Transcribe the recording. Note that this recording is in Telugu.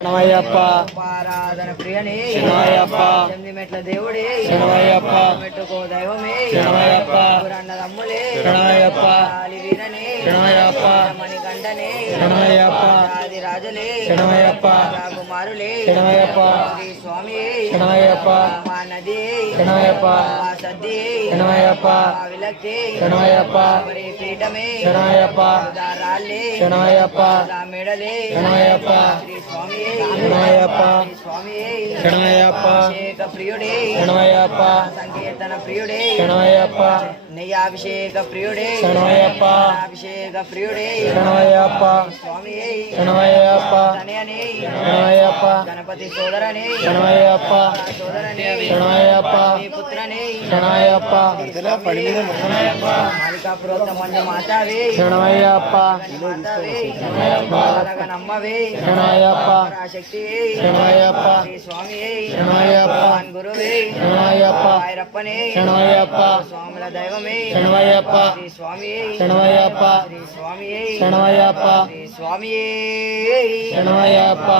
శరణమయ్యప్ప ఆరాధన ప్రియనే శరణమయ్యప్ప మెట్ల దేవుడే శరణమయ్యప్ప మెట్టుకో దైవమే శరణమయ్యప్ప అన్నదమ్ములే శరణమయ్యప్ప వీరనే శరణమయ్యప్ప మణికంఠనే శరణమయ్యప్ప ఆది రాజులే శరణమయ్యప్ప కుమారులే శరణమయ్యప్ప స్వామి శరణమయ్యప్ప మహానది శరణమయ్యప్ప సద్ది శరణమయ్యప్ప విలక్తి శరణమయ్యప్ప పీఠమే శరణమయ్యప్ప రాళ్ళే శరణమయ్యప్ప మెడలే శరణమయ్యప్ప శ్రీ స్వామి శరణమయ్యప్ప స్వామి శరణమయ్యప్ప అభిషేక ప్రియుడే శరణమయ్యప్ప సంకీర్తన ప్రియుడే శరణమయ్యప్ప నెయ్యాభిషేక ప్రియుడే శరణమయ్యప్ప అభిషేక ప్రియుడే శరణమయ్యప్ప స్వామి శరణమయ్యప్ప తనయనే శరణమయ్యప్ప గణపతి సోదరనే శరణమయ్యప్ప సోదరనే శరణమయ్యప్ప మీ పుత్రనే శరణమయ్యప్ప మాలికాపురోత్త మంజ మాతావే శరణమయ్యప్ప మాతావే నమ్మవే శరణమయ్యప్ప శక్తి శరణమయ్యప్ప శ్రీ స్వామి శరణమయ్యప్ప గురువే శరణమయ్యప్ప ఐరప్పనే శరణమయ్యప్ప స్వాముల దైవమే శరణమయ్యప్ప శ్రీ స్వామి శరణమయ్యప్ప శ్రీ స్వామి శరణమయ్యప్ప శ్రీ స్వామి శరణమయ్యప్ప